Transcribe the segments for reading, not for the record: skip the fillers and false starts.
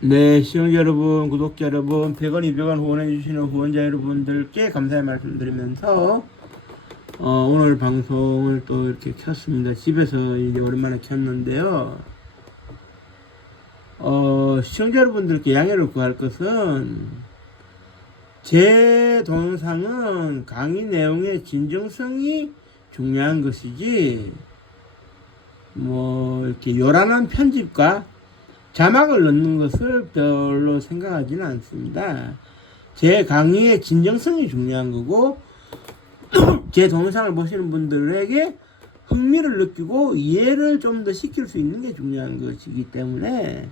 네, 시청자 여러분, 구독자 여러분, 100원, 200원 후원해주시는 후원자 여러분들께 감사의 말씀드리면서, 오늘 방송을 또 이렇게 켰습니다. 집에서 이제 오랜만에 켰는데요. 시청자 여러분들께 양해를 구할 것은, 제 동영상은 강의 내용의 진정성이 중요한 것이지, 이렇게 요란한 편집과 자막을 넣는 것을 별로 생각하지는 않습니다. 제 강의의 진정성이 중요한 거고, 제 동영상을 보시는 분들에게 흥미를 느끼고 이해를 좀 더 시킬 수 있는 게 중요한 것이기 때문에,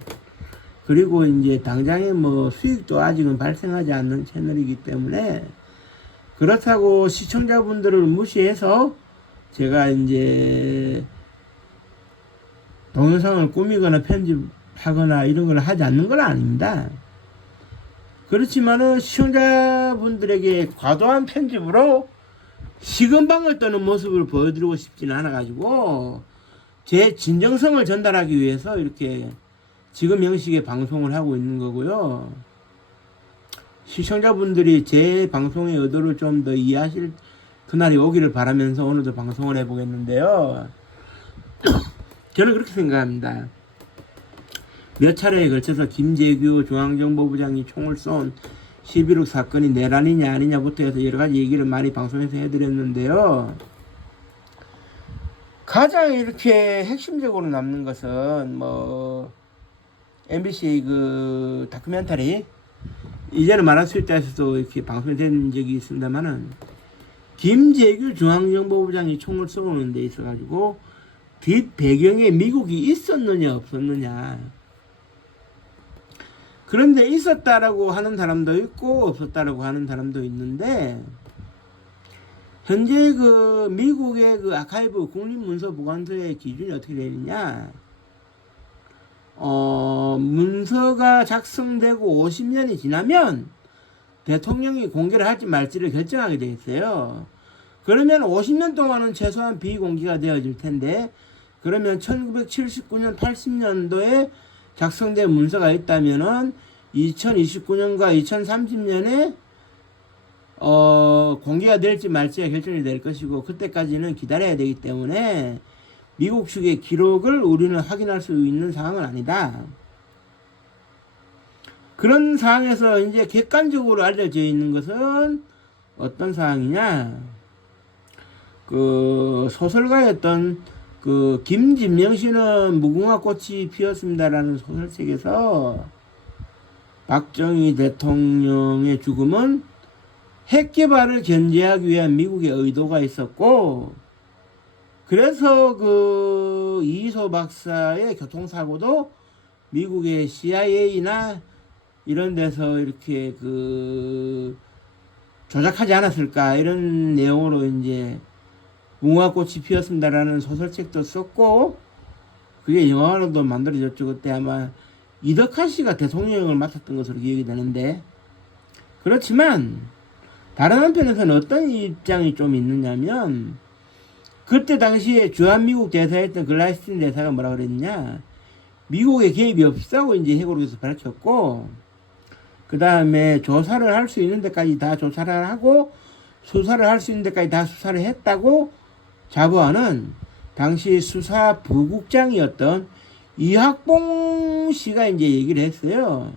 그리고 이제 당장의 수익도 아직은 발생하지 않는 채널이기 때문에, 그렇다고 시청자분들을 무시해서 제가 이제 동영상을 꾸미거나 편집하거나 이런 걸 하지 않는 건 아닙니다. 그렇지만은 시청자분들에게 과도한 편집으로 식은방을 떠는 모습을 보여드리고 싶지는 않아 가지고 제 진정성을 전달하기 위해서 이렇게 지금 형식의 방송을 하고 있는 거고요. 시청자분들이 제 방송의 의도를 좀 더 이해하실 그날이 오기를 바라면서 오늘도 방송을 해보겠는데요. 저는 그렇게 생각합니다. 몇 차례에 걸쳐서 김재규 중앙정보부장이 총을 쏜 11.6 사건이 내란이냐 아니냐부터 해서 여러 가지 얘기를 많이 방송에서 해드렸는데요. 가장 이렇게 핵심적으로 남는 것은 MBC 그 다큐멘터리, 이제는 말할 수 있다 해서도 이렇게 방송된 적이 있습니다만은, 김재규 중앙정보부장이 총을 쏘는 데 있어가지고 뒷 배경에 미국이 있었느냐 없었느냐. 그런데 있었다라고 하는 사람도 있고 없었다라고 하는 사람도 있는데, 현재 그 미국의 그 아카이브 국립문서보관소의 기준이 어떻게 되느냐. 문서가 작성되고 50년이 지나면 대통령이 공개를 할지 말지를 결정하게 되어 있어요. 그러면 50년 동안은 최소한 비공개가 되어질 텐데, 그러면 1979년 80년도에 작성된 문서가 있다면은 2029년과 2030년에 공개가 될지 말지가 결정이 될 것이고, 그때까지는 기다려야 되기 때문에 미국 측의 기록을 우리는 확인할 수 있는 상황은 아니다. 그런 상황에서 이제 객관적으로 알려져 있는 것은 어떤 상황이냐. 그 소설가였던 그 김진명 씨는 무궁화 꽃이 피었습니다라는 소설책에서 박정희 대통령의 죽음은 핵 개발을 견제하기 위한 미국의 의도가 있었고, 그래서 그 이희소 박사의 교통사고도 미국의 CIA나 이런 데서 이렇게 그 조작하지 않았을까, 이런 내용으로 이제 무궁화꽃이 피었습니다라는 소설책도 썼고, 그게 영화로도 만들어졌죠. 그때 아마 이덕화 씨가 대통령을 맡았던 것으로 기억이 되는데, 그렇지만 다른 한편에서는 어떤 입장이 좀 있느냐면, 그때 당시에 주한미국 대사였던 글라이스틴 대사가 뭐라 그랬냐, 미국의 개입이 없다고 이제 회고록에서 밝혔고, 그 다음에 조사를 할 수 있는 데까지 다 조사를 하고 수사를 할 수 있는 데까지 다 수사를 했다고 자부하는 당시 수사부국장이었던 이학봉 씨가 이제 얘기를 했어요.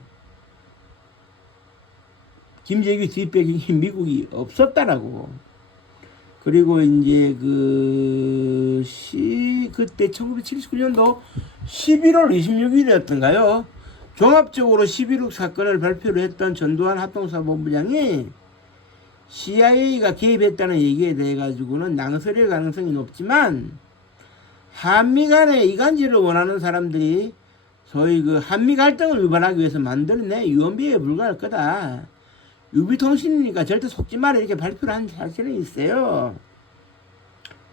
김재규 뒷배경이 미국이 없었다라고. 그리고 이제 그때 1979년도 11월 26일이었던가요? 종합적으로 11.6 사건을 발표를 했던 전두환 합동수사본부장이 CIA가 개입했다는 얘기에 대해 가지고는 낭설일 가능성이 높지만, 한미 간의 이간질을 원하는 사람들이 소위 그 한미 갈등을 유발하기 위해서 만들어낸 유언비어에 불과할 거다. 유비통신이니까 절대 속지 마라, 이렇게 발표를 한 사실은 있어요.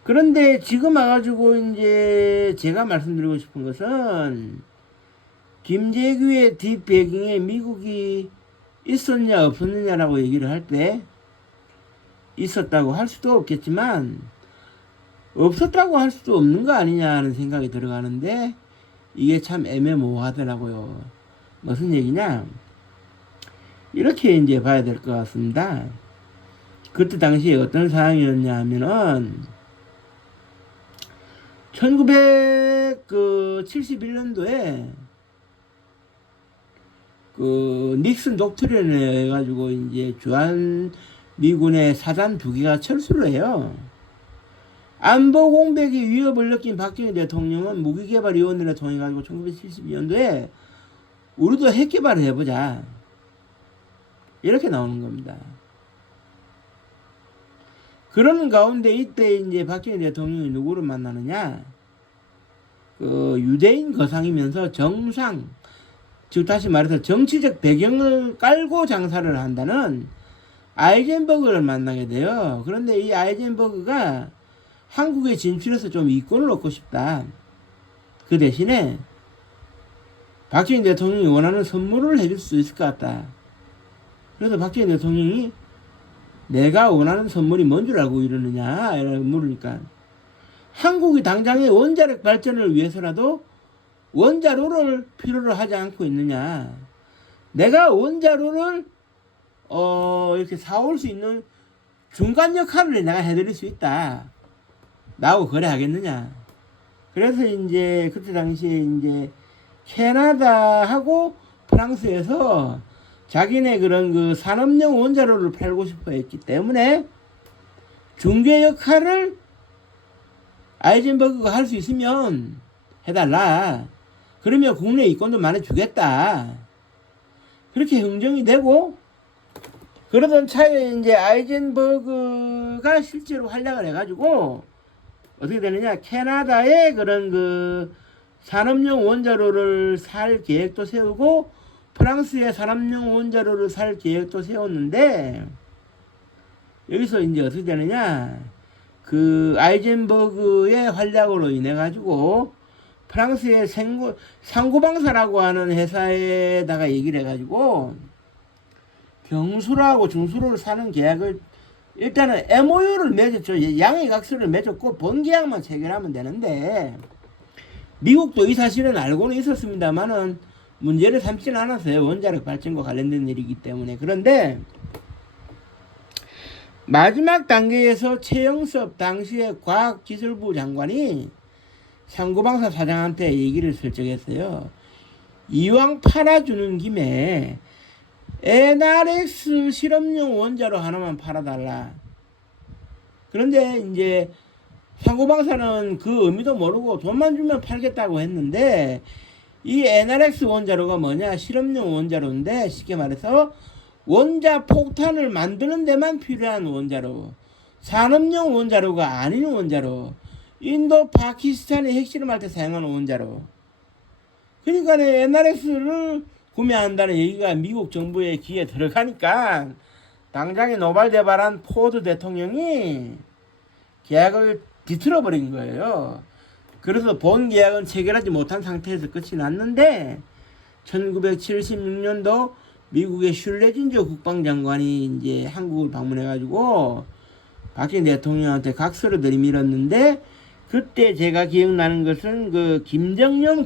그런데 지금 와가지고 이제 제가 말씀드리고 싶은 것은, 김재규의 뒷배경에 미국이 있었냐 없었느냐라고 얘기를 할 때, 있었다고 할 수도 없겠지만 없었다고 할 수도 없는 거 아니냐 하는 생각이 들어가는데, 이게 참 애매모호하더라고요. 무슨 얘기냐? 이렇게 이제 봐야 될 것 같습니다. 그때 당시에 어떤 상황이었냐 하면은 1971년도에 그 닉슨 독트린을 해가지고 이제 주한 미군의 사단 2기가 철수를 해요. 안보 공백의 위협을 느낀 박정희 대통령은 무기개발위원회를 통해가지고 1972년도에 우리도 핵개발을 해보자. 이렇게 나오는 겁니다. 그러는 가운데 이때 이제 박정희 대통령이 누구를 만나느냐? 그 유대인 거상이면서 정상, 즉 다시 말해서 정치적 배경을 깔고 장사를 한다는 아이젠버그를 만나게 돼요. 그런데 이 아이젠버그가 한국에 진출해서 좀 이권을 얻고 싶다. 그 대신에 박정희 대통령이 원하는 선물을 해줄 수 있을 것 같다. 그래서 박정희 대통령이 내가 원하는 선물이 뭔 줄 알고 이러느냐 라고 물으니까 한국이 당장의 원자력 발전을 위해서라도 원자로를 필요로 하지 않고 있느냐. 내가 원자로를 이렇게 사올 수 있는 중간 역할을 내가 해드릴 수 있다. 나하고 거래하겠느냐. 그래서 이제 그때 당시에 이제 캐나다하고 프랑스에서 자기네 그런 그 산업용 원자로를 팔고 싶어 했기 때문에 중개 역할을 아이젠버그가 할 수 있으면 해달라. 그러면 국내 이권도 많이 주겠다. 그렇게 흥정이 되고, 그러던 차에 이제 아이젠버그가 실제로 활약을 해가지고 어떻게 되느냐, 캐나다에 그런 그 산업용 원자로를 살 계획도 세우고 프랑스의 산업용 원자로를 살 계획도 세웠는데, 여기서 이제 어떻게 되느냐, 그 아이젠버그의 활약으로 인해 가지고 프랑스의 상고방사라고 하는 회사에다가 얘기를 해가지고 경수로하고 중수로를 사는 계약을 일단은 MOU를 맺었죠. 양해각서를 맺었고 본계약만 체결하면 되는데, 미국도 이 사실은 알고는 있었습니다만은 문제를 삼지는 않았어요. 원자력 발전과 관련된 일이기 때문에. 그런데 마지막 단계에서 최영섭 당시의 과학기술부 장관이 상고방사 사장한테 얘기를 슬쩍 했어요. 이왕 팔아주는 김에 NRX 실험용 원자로 하나만 팔아달라. 그런데 이제 상고방사는 그 의미도 모르고 돈만 주면 팔겠다고 했는데, 이 NRX 원자로가 뭐냐, 실험용 원자로인데 쉽게 말해서 원자 폭탄을 만드는 데만 필요한 원자로, 산업용 원자로가 아닌 원자로, 인도 파키스탄이 핵실험할 때 사용하는 원자로. 그러니까 NRX를 구매한다는 얘기가 미국 정부의 귀에 들어가니까 당장에 노발대발한 포드 대통령이 계약을 뒤틀어 버린 거예요. 그래서 본 계약은 체결하지 못한 상태에서 끝이 났는데, 1976년도 미국의 슐레진저 국방장관이 이제 한국을 방문해가지고 박정희 대통령한테 각서를 들이밀었는데, 그때 제가 기억나는 것은 그 김정영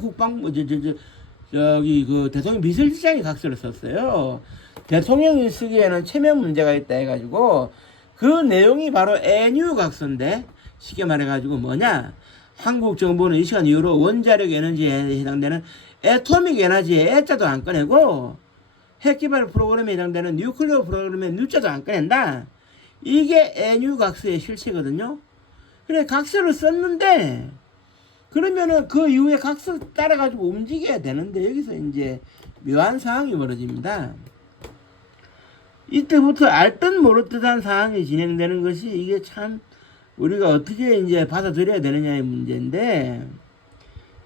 저기 그 대통령 비서실장이 각서를 썼어요. 대통령이 쓰기에는 체면 문제가 있다 해가지고, 그 내용이 바로 NU 각서인데, 쉽게 말해가지고 뭐냐, 한국 정부는 이 시간 이후로 원자력 에너지에 해당되는 애토믹 에너지에 애자도 안 꺼내고 핵개발 프로그램에 해당되는 뉴클리어 프로그램에 뉴자도 안 꺼낸다. 이게 NU 각서의 실체거든요. 그래, 각서를 썼는데, 그러면은 그 이후에 각서 따라가지고 움직여야 되는데, 여기서 이제 묘한 상황이 벌어집니다. 이때부터 알듯 모르듯한 상황이 진행되는 것이, 이게 참 우리가 어떻게 이제 받아들여야 되느냐의 문제인데,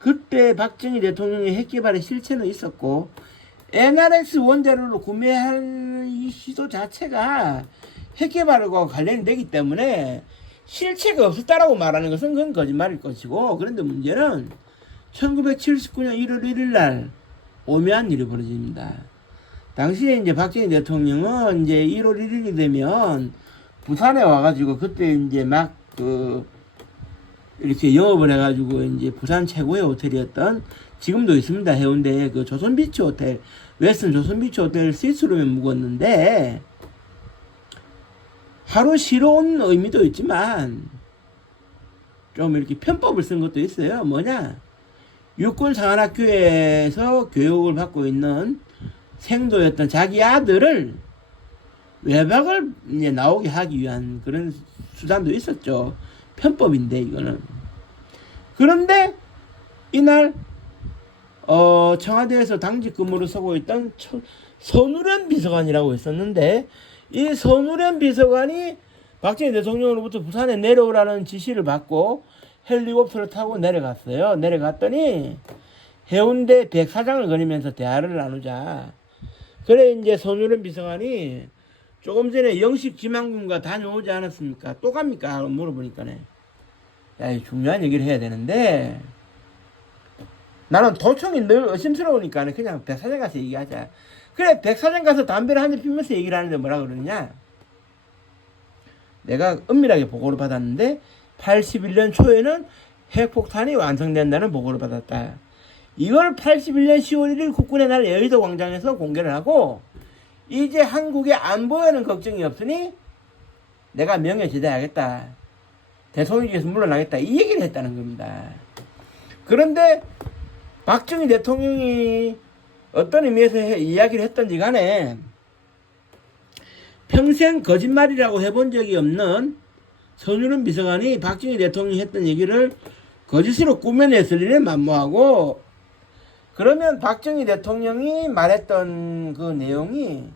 그때 박정희 대통령의 핵개발의 실체는 있었고, NRX 원자로를 구매할 이 시도 자체가 핵개발과 관련이 되기 때문에 실체가 없었다라고 말하는 것은 그건 거짓말일 것이고, 그런데 문제는 1979년 1월 1일 날 오묘한 일이 벌어집니다. 당시에 이제 박정희 대통령은 이제 1월 1일이 되면 부산에 와가지고, 그때 이제 이렇게 영업을 해가지고 이제 부산 최고의 호텔이었던 지금도 있습니다. 해운대에 그 조선비치 호텔, 웨스턴 조선비치 호텔 스위스룸에 묵었는데, 하루 쉬러 온 의미도 있지만 좀 이렇게 편법을 쓴 것도 있어요. 뭐냐, 육군사관학교에서 교육을 받고 있는 생도였던 자기 아들을 외박을 이제 나오게 하기 위한 그런 수단도 있었죠. 편법인데 이거는. 그런데 이날 청와대에서 당직 근무를 서고 있던 선우련 비서관이라고 있었는데, 이 선우련 비서관이 박정희 대통령으로부터 부산에 내려오라는 지시를 받고 헬리콥터를 타고 내려갔어요. 내려갔더니 해운대 백사장을 거니면서 대화를 나누자. 그래 이제 선우련 비서관이 조금 전에 영식 지망군과 다녀오지 않았습니까? 또 갑니까? 물어보니까네. 야, 중요한 얘기를 해야 되는데, 나는 도청이 늘 의심스러우니까 그냥 백사장 가서 얘기하자. 그래, 백사장 가서 담배를 한 대 피면서 얘기를 하는데 뭐라 그러느냐? 내가 은밀하게 보고를 받았는데 81년 초에는 핵폭탄이 완성된다는 보고를 받았다. 이걸 81년 10월 1일 국군의 날 여의도 광장에서 공개를 하고, 이제 한국의 안보에는 걱정이 없으니 내가 명예제대하겠다, 대통령직에서 물러나겠다, 이 얘기를 했다는 겁니다. 그런데 박정희 대통령이 어떤 의미에서 이야기를 했던지 간에 평생 거짓말이라고 해본 적이 없는 선우련 비서관이 박정희 대통령이 했던 얘기를 거짓으로 꾸며냈을 일에 만무하고, 그러면 박정희 대통령이 말했던 그 내용이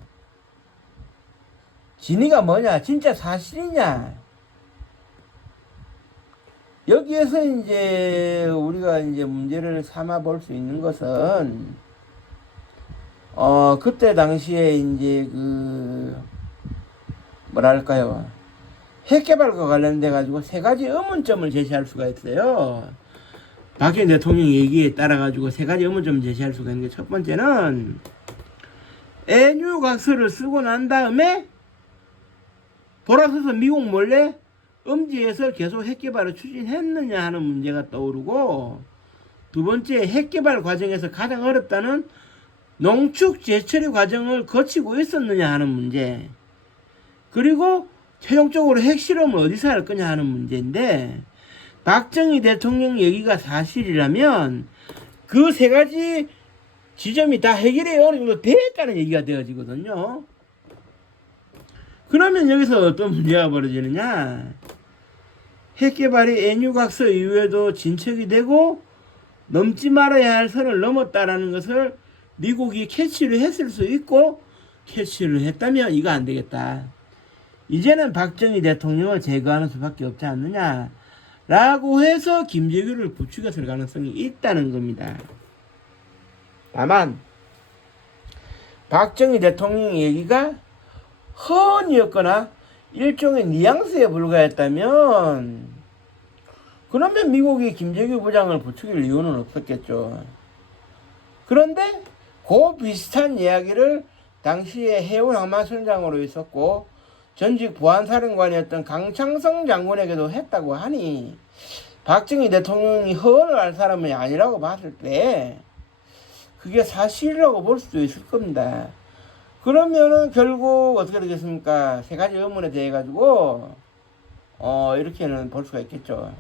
진위가 뭐냐, 진짜 사실이냐, 여기에서 이제 우리가 이제 문제를 삼아 볼 수 있는 것은, 그때 당시에 이제 그 뭐랄까요, 핵개발과 관련돼 가지고 세 가지 의문점을 제시할 수가 있어요. 박정희 대통령 얘기에 따라 가지고 세 가지 의문점을 제시할 수가 있는 게, 첫 번째는 애뉴각서를 쓰고 난 다음에 돌아서서 미국 몰래 음지에서 계속 핵개발을 추진했느냐 하는 문제가 떠오르고, 두 번째, 핵개발 과정에서 가장 어렵다는 농축 재처리 과정을 거치고 있었느냐 하는 문제, 그리고 최종적으로 핵실험을 어디서 할 거냐 하는 문제인데, 박정희 대통령 얘기가 사실이라면 그 세 가지 지점이 다 해결이 어느 정도 됐다는 얘기가 되어지거든요. 그러면 여기서 어떤 문제가 벌어지느냐, 핵개발이 애뉴각서 이후에도 진척이 되고 넘지 말아야 할 선을 넘었다라는 것을 미국이 캐치를 했을 수 있고, 캐치를 했다면 이거 안 되겠다, 이제는 박정희 대통령을 제거하는 수밖에 없지 않느냐 라고 해서 김재규를 부추겼을 가능성이 있다는 겁니다. 다만 박정희 대통령의 얘기가 허언이었거나 일종의 뉘앙스에 불과했다면, 그러면 미국이 김재규 부장을 부추길 이유는 없었겠죠. 그런데 그 비슷한 이야기를 당시에 해운항만선장으로 있었고 전직 보안사령관이었던 강창성 장군에게도 했다고 하니, 박정희 대통령이 허언을 할 사람이 아니라고 봤을 때 그게 사실이라고 볼 수도 있을 겁니다. 그러면은 결국 어떻게 되겠습니까? 세 가지 의문에 대해 가지고 이렇게는 볼 수가 있겠죠.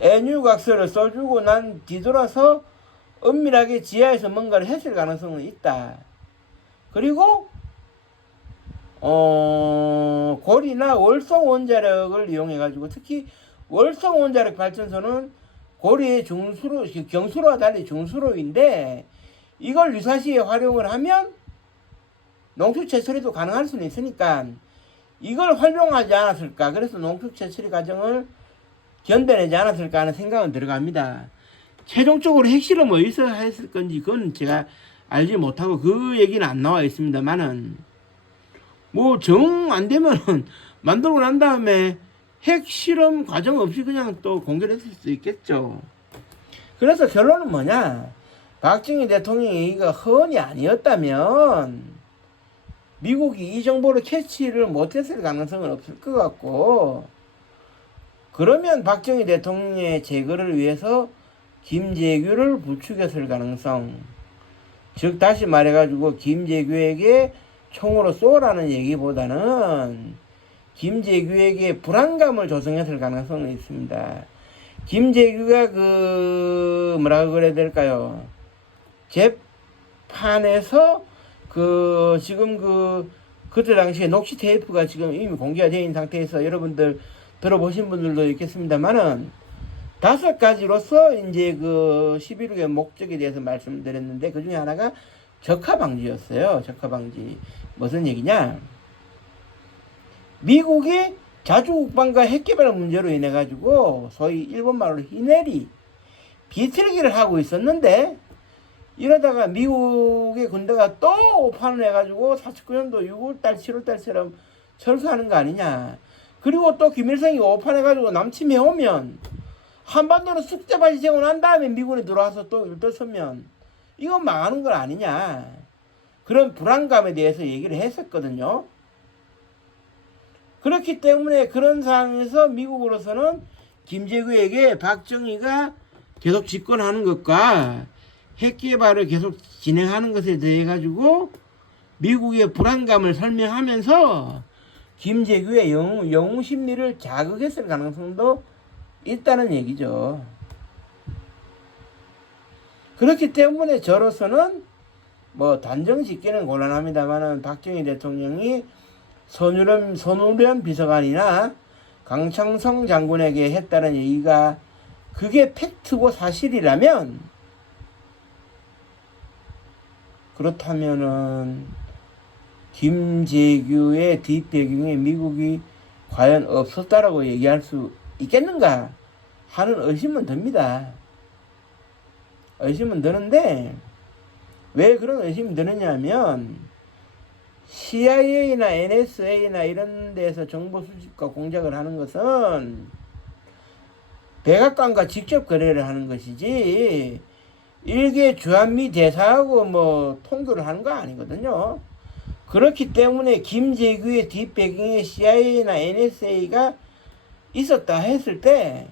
애뉴각서를 써주고 난 뒤돌아서 은밀하게 지하에서 뭔가를 했을 가능성은 있다. 그리고 고리나 월성 원자력을 이용해 가지고, 특히 월성 원자력 발전소는 고리의 중수로, 경수로와 달리 중수로인데, 이걸 유사시에 활용을 하면 농축 채처리도 가능할 수는 있으니까 이걸 활용하지 않았을까, 그래서 농축 채처리 과정을 견뎌내지 않았을까 하는 생각은 들어갑니다. 최종적으로 핵실험을 어디서 했을 건지 그건 제가 알지 못하고 그 얘기는 안 나와 있습니다만은, 뭐 정 안 되면은 만들고 난 다음에 핵실험 과정 없이 그냥 또 공개를 했을 수 있겠죠. 그래서 결론은 뭐냐, 박정희 대통령의 얘기가 허언이 아니었다면 미국이 이 정보를 캐치를 못했을 가능성은 없을 것 같고, 그러면 박정희 대통령의 제거를 위해서 김재규를 부추겼을 가능성. 즉 다시 말해가지고 김재규에게 총으로 쏘라는 얘기보다는 김재규에게 불안감을 조성했을 가능성이 있습니다. 김재규가 뭐라고 그래야 될까요? 재판에서 지금 그때 당시에 녹취 테이프가 지금 이미 공개가 되어 있는 상태에서 여러분들 들어보신 분들도 있겠습니다만은 5가지로서 이제 11억의 목적에 대해서 말씀드렸는데 그 중에 하나가 적화방지였어요. 적화방지. 무슨 얘기냐? 미국이 자주국방과 핵개발 문제로 인해 가지고 소위 일본말로 히내리 비틀기를 하고 있었는데 이러다가 미국의 군대가 또 오판을 해가지고 49년도 6월달 7월달처럼 철수하는 거 아니냐. 그리고 또 김일성이 오판해가지고 남침해오면 한반도로 쑥대밭이 되고 난 다음에 미군이 들어와서 또 일떠서면 이건 망하는 건 아니냐. 그런 불안감에 대해서 얘기를 했었거든요. 그렇기 때문에 그런 상황에서 미국으로서는 김재규에게 박정희가 계속 집권하는 것과 핵개발을 계속 진행하는 것에 대해 가지고 미국의 불안감을 설명하면서 김재규의 영웅 심리를 자극했을 가능성도 있다는 얘기죠. 그렇기 때문에 저로서는 뭐 단정 짓기는 곤란합니다만은 박정희 대통령이 손우련 비서관이나 강창성 장군에게 했다는 얘기가 그게 팩트고 사실이라면 그렇다면은 김재규의 뒷배경에 미국이 과연 없었다라고 얘기할 수 있겠는가 하는 의심은 듭니다. 의심은 드는데 왜 그런 의심이 드느냐면 CIA나 NSA나 이런 데서 정보 수집과 공작을 하는 것은 백악관과 직접 거래를 하는 것이지 일개 주한미 대사하고 뭐 통교를 하는 거 아니거든요. 그렇기 때문에 김재규의 뒷배경에 CIA나 NSA가 있었다 했을 때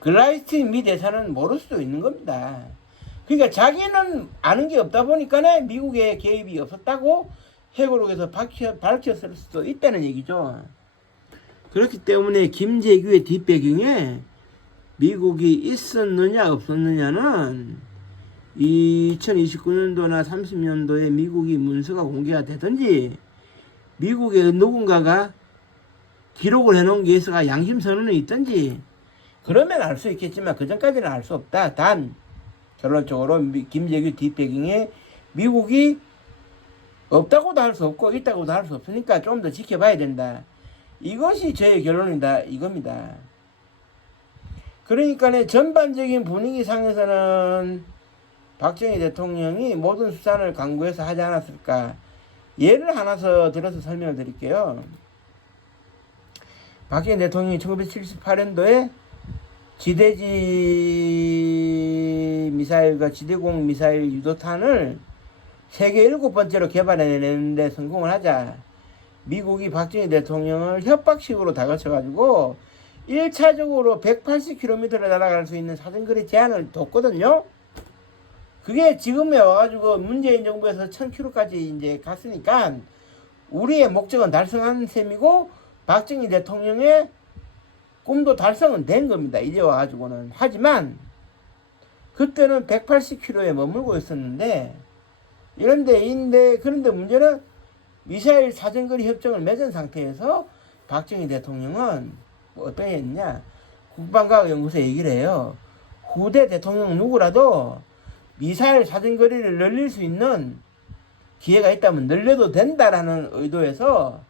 글라이스틴 미 대사는 모를 수도 있는 겁니다. 그러니까 자기는 아는 게 없다 보니까 미국의 개입이 없었다고 회고록에서 밝혔을 수도 있다는 얘기죠. 그렇기 때문에 김재규의 뒷배경에 미국이 있었느냐 없었느냐는 2029년도나 30년도에 미국이 문서가 공개가 되든지 미국의 누군가가 기록을 해놓은 게 있어가 양심선언이 있든지 그러면 알 수 있겠지만 그 전까지는 알 수 없다. 단 결론적으로 김재규 뒷배경에 미국이 없다고도 할 수 없고 있다고도 할 수 없으니까 좀 더 지켜봐야 된다. 이것이 저의 결론이다 이겁니다. 그러니까 전반적인 분위기상에서는 박정희 대통령이 모든 수단을 강구해서 하지 않았을까. 예를 하나 더 들어서 설명을 드릴게요. 박정희 대통령이 1978년도에 지대지 미사일과 지대공 미사일 유도탄을 세계 7번째로 개발해내는데 성공을 하자 미국이 박정희 대통령을 협박식으로 다그쳐가지고 1차적으로 180km를 날아갈 수 있는 사정거리 제한을 뒀거든요. 그게 지금에 와가지고 문재인 정부에서 1000km까지 이제 갔으니까 우리의 목적은 달성한 셈이고 박정희 대통령의 꿈도 달성은 된 겁니다. 이제 와가지고는. 하지만 그때는 180km에 머물고 있었는데 그런데 문제는 미사일 사정거리 협정을 맺은 상태에서 박정희 대통령은 어떻게 했냐. 국방과학연구소에 얘기를 해요. 후대 대통령 누구라도 미사일 사정거리를 늘릴 수 있는 기회가 있다면 늘려도 된다라는 의도에서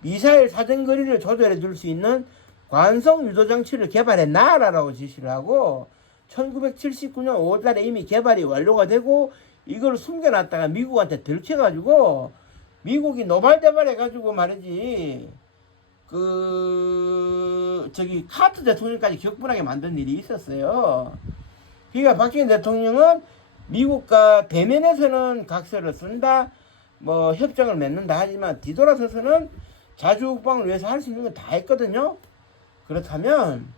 미사일 사정거리를 조절해 줄 수 있는 관성 유도장치를 개발해 놔라라고 지시를 하고 1979년 5월달에 이미 개발이 완료가 되고 이걸 숨겨놨다가 미국한테 들켜가지고 미국이 노발대발해가지고 말이지 카트 대통령까지 격분하게 만든 일이 있었어요. 그러니까 박정희 대통령은 미국과 대면에서는 각서를 쓴다, 뭐 협정을 맺는다 하지만 뒤돌아서서는 자주국방을 위해서 할 수 있는 건 다 했거든요. 그렇다면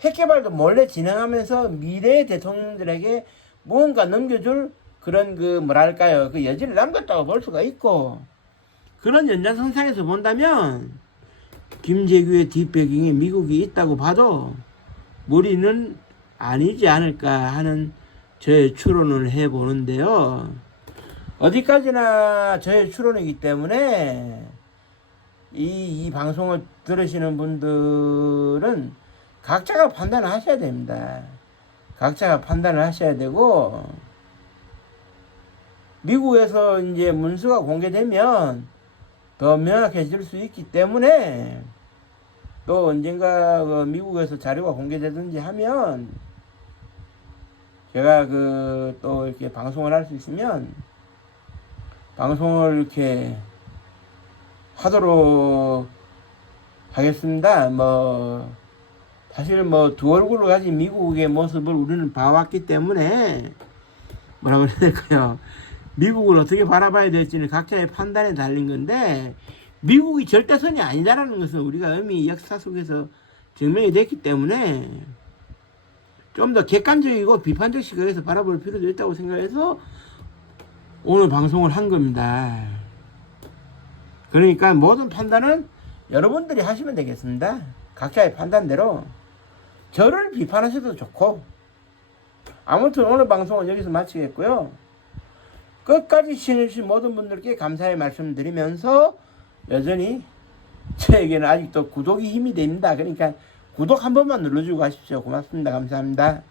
핵개발도 몰래 진행하면서 미래의 대통령들에게 뭔가 넘겨줄 그런 그 뭐랄까요 그 여지를 남겼다고 볼 수가 있고, 그런 연장선상에서 본다면 김재규의 뒷배경에 미국이 있다고 봐도 무리는 아니지 않을까 하는 저의 추론을 해보는데요. 어디까지나 저의 추론이기 때문에 이 방송을 들으시는 분들은 각자가 판단을 하셔야 됩니다. 각자가 판단을 하셔야 되고, 미국에서 이제 문서가 공개되면 더 명확해질 수 있기 때문에, 또 언젠가 그 미국에서 자료가 공개되든지 하면 제가 그 또 이렇게 방송을 할 수 있으면 방송을 이렇게 하도록 하겠습니다. 뭐 사실 뭐 두 얼굴을 가진 미국의 모습을 우리는 봐왔기 때문에 뭐라고 해야 될까요? 미국을 어떻게 바라봐야 될지는 각자의 판단에 달린 건데, 미국이 절대선이 아니다라는 것은 우리가 이미 역사 속에서 증명이 됐기 때문에 좀 더 객관적이고 비판적 시각에서 바라볼 필요도 있다고 생각해서 오늘 방송을 한 겁니다. 그러니까 모든 판단은 여러분들이 하시면 되겠습니다. 각자의 판단대로. 저를 비판하셔도 좋고. 아무튼 오늘 방송은 여기서 마치겠고요. 끝까지 시청해주신 모든 분들께 감사의 말씀 드리면서, 여전히 저에게는 아직도 구독이 힘이 됩니다. 그러니까 구독 한 번만 눌러주고 가십시오. 고맙습니다. 감사합니다.